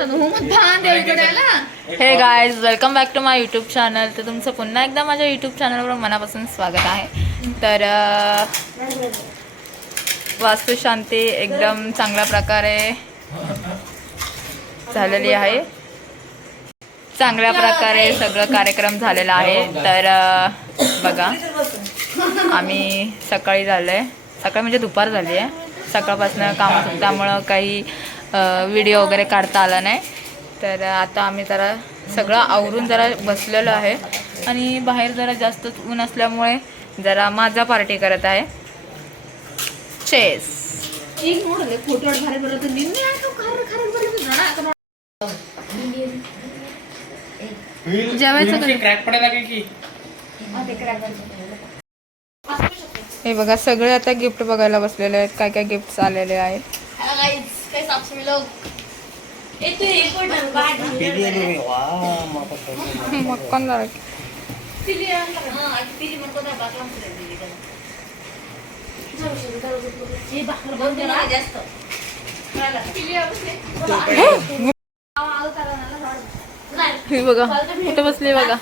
हे guys, welcome back to my YouTube channel. तर तुमचं पुन्हा एकदा माझ्या यूट्यूब चॅनलवर मनापासून स्वागत आहे. तर वास्तुशांती एकदम चांगल्या प्रकारे झालेली आहे. चांगल्या प्रकारे सगळं कार्यक्रम झालेला आहे. तर बघा, आम्ही सकाळी झालं सकाळी म्हणजे दुपार झाली आहे. सकाळपासून कामात होतं, त्यामुळं काही व्हिडिओ वगैरे काढता आला नाही. तर आता आम्ही जरा सगळं आवरून जरा बसलेलो आहे आणि बाहेर जरा जास्त ऊन असल्यामुळे जरा माझा पार्टी करत आहे. चेस जेवायचं हे बघा, सगळे आता गिफ्ट बघायला बसलेले आहेत. काय काय गिफ्ट आलेले आहेत. हे बघा कुठे बसले बघा.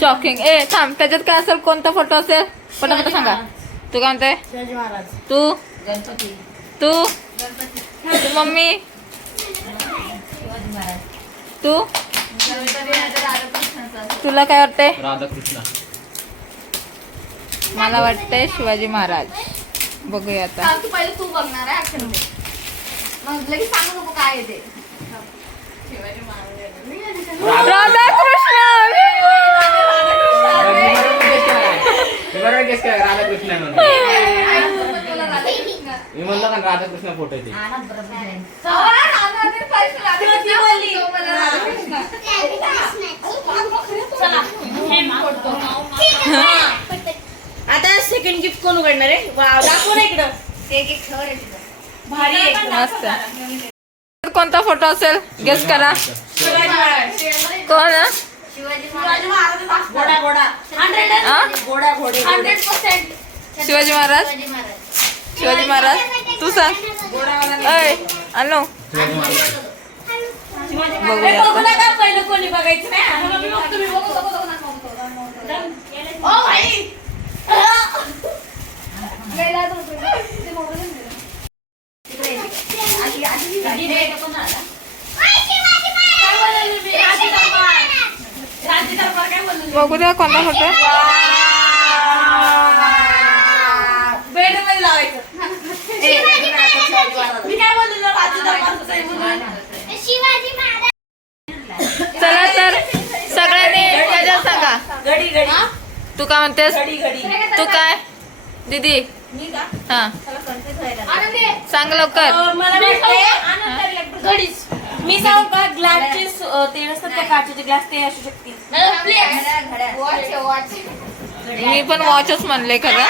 शॉकिंग. ए थांब, त्याच्यात काय असेल? कोणता फोटो असेल? पटापट सांगा. तू काय म्हणते? शिवाजी महाराज. तू गणपती. तू मम्मी. तू तुला काय वाटतंय? राधाकृष्ण. मला वाटतंय शिवाजी महाराज. बघूया आता. पहिले तू बघणार आहे मग लगेच सांगू नको काय ते. शिवाजी महाराज. राधाकृष्ण. मी म्हणलं का राधाकृष्ण फोटो ते. आता सेकंड गिफ्ट कोण उघडणार आहे? दाखव ना इकडं. ते गिफ्ट भारी आहे, मस्त. कोणता फोटो असेल? गेस करा. शिवाजी महाराज. कोण? शिवाजी महाराज. घोडा घोडा 100% शिवाजी महाराज. शिवाजी महाराज. तू सांग. अनु बघूया. पहिलं कोणी बघायचं नाही. बघू द्या कोणता फोटो. बेड मध्ये लावायचं. मी काय बोललो? शिवाजी महाराज. चला तर सगळ्यांनी त्याच्यात सांगा. घडी घडी. तू काय म्हणतेस? घडी घडी. तू काय दीदी? मी का? हा सांग लवकर. मला घडीच. मी सांगू का? ग्लासचे ते नसतात का, काचेचे ग्लास, ते असू शकतील. मी पण वॉचच म्हणले खरं.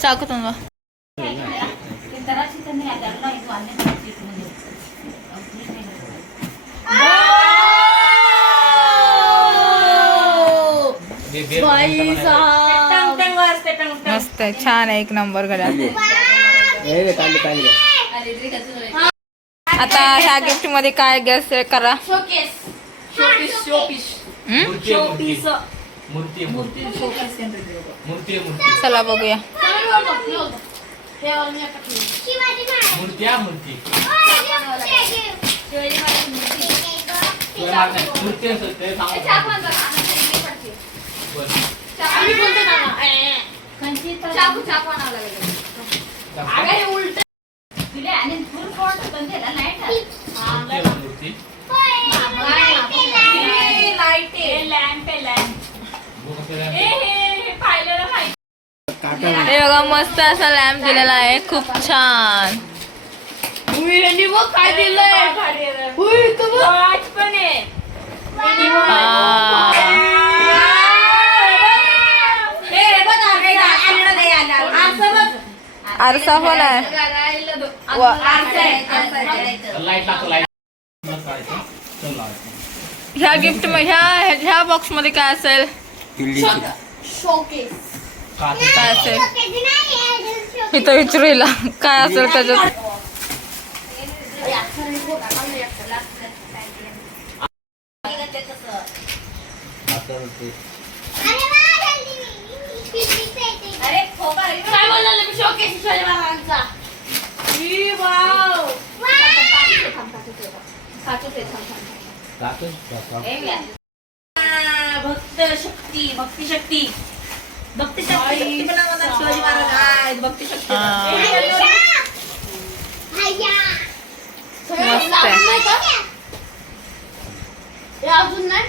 चाकू तुम्हाला मस्त आहे, छान आहे, एक नंबर घड्याळ. आता ह्या गिफ्ट मध्ये काय गेस करा. चला बघूया. चाकू चाकू आणावं लागेल. अगं हे उलट दिले आणि फुल कोट पण दिला नाही का? लाईट आहे लॅम्प आहे लॅम्प. हे पाहिलेलं माहिती. हे बघा मस्त असा लॅम्प दिलेला आहे, खूप छान. बघ काय दिलंय. वॉच पण आहे. आरसा पण आहे. लाईट लागतो लाईट. ह्या गिफ्ट ह्या बॉक्स मध्ये काय असेल? शोकेस. काय असेल इथं विचारू हिला काय असेल त्याच्यात. काय बोलला मी शोकेस शिवाजी महाराजांचा. भक्त शक्ती भक्ती शक्ती भक्ती शक्ती शिवाजी महाराज भक्ती शक्ती. मस्त आहे. अजून नाही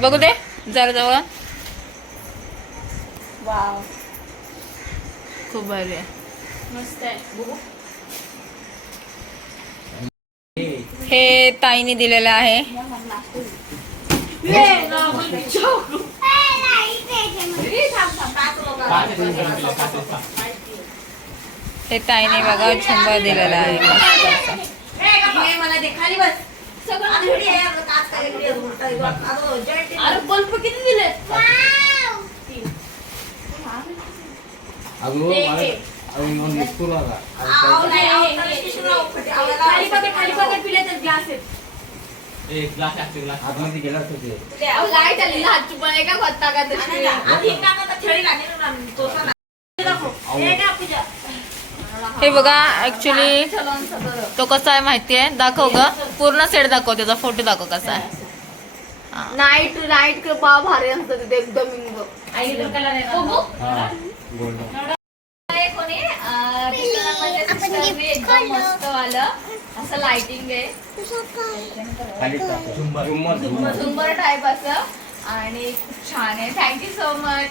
बघू दे जरा जवळ. वाव खूप भारी आहे. मस्त आहे. हे ताईने दिलेलं आहे. हे ताईने बघा झुंबर दिलेला आहे मस्त असं. मला दे खाली बस. अरे बल्ब किती दिले. लाईट आली हातची पण का खत्ता का हे बघा ऍक्च्युली तो कसा आहे माहितीये, दाखव ग पूर्ण सेट दाखव, त्याचा फोटो दाखव कसा आहे. नाईट नाईट पा भारी असतं तिथे एकदम एकदम मस्त वालं असं लाइटिंग आहे झुंबर टाइप असं आणि खूप छान आहे. Thank you so much.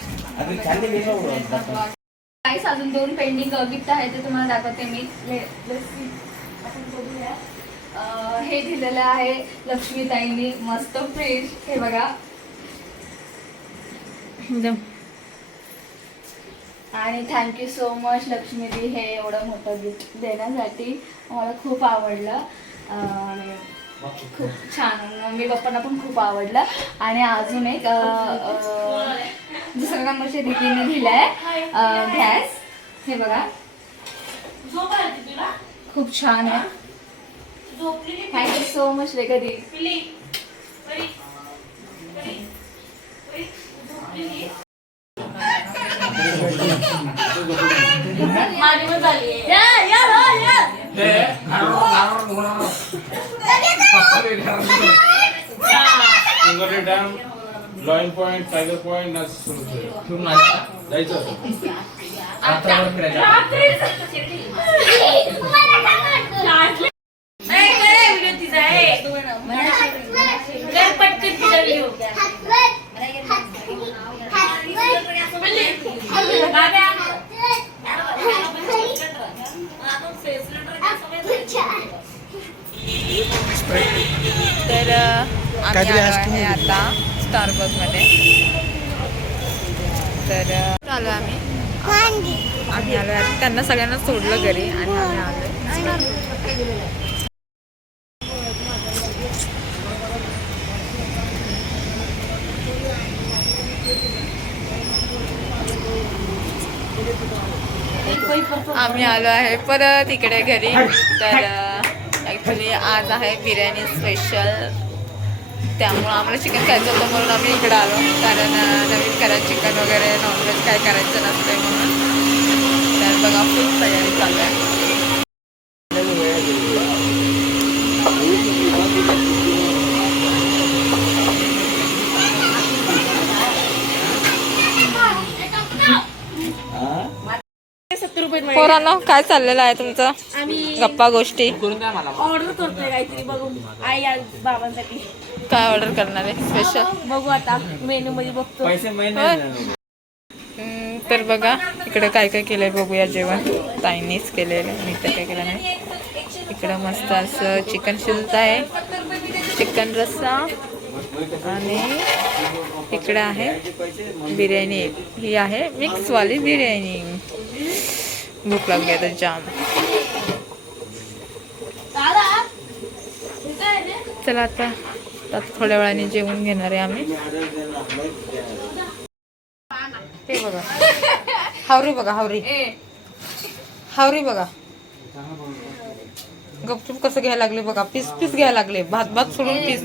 काहीच अजून 2 पेंडिंग गिफ्ट आहे ते तुम्हाला दाखवते मी. आपण बघूया. हे दिलेलं आहे लक्ष्मीताईंनी मस्त फ्रीज. हे बघा आणि थँक्यू सो मच लक्ष्मीदी हे एवढं मोठं गिफ्ट देण्यासाठी. मला खूप आवडलं आणि खूप छान. मम्मी पप्पांना पण खूप आवडलं. आणि अजून एक दुसऱ्या नंबरच्या दीदीने दिलाय गॅस. हे बघा खूप छान आहे. Thank you so much Rekha di. Dam lion point tiger point जायचं तर आम्ही आलो आहे आता स्टारबक्स मध्ये. तर आलो आम्ही आलो आहे. त्यांना सगळ्यांना सोडलं घरी आणि आम्ही आलो. आम्ही आलो आहे परत इकडे घरी. तर ॲक्च्युली आज आहे बिर्याणी स्पेशल, त्यामुळं आम्हाला चिकन खायचं होतं म्हणून आम्ही इकडे आलो. कारण नवीन घरात चिकन वगैरे नॉनव्हेज काय करायचं नसतं म्हणून. तर बघा खूप तयारी चालू आहे. पोरांनो काय चाललेलं आहे तुमचं आम्ही गप्पा गोष्टी करून द्या मला ऑर्डर करतोय काहीतरी बघून आई आज बाबांसाठी. काय ऑर्डर करणार आहे स्पेशल बघू आता मेनू मध्ये बघतो. पैसे महिने तर बघा इकडे काय काय केलंय बघूया जेवण ताईनीच केलेलं मी तर काय केलं नाही. इकडं मस्त असं चिकन शिजत आहे चिकन रस्सा आणि इकडे आहे बिर्याणी ही आहे मिक्सवाली बिर्याणी. भूक लागली आता जाम. चला आता थोड्या वेळाने जेवण घेणार आहे आम्ही. ते बघा हावरी बघा हावरी हावरी बघा गपचूप कसं घ्यायला लागले बघा पीस पीस घ्यायला लागले भात भात सोडून पीस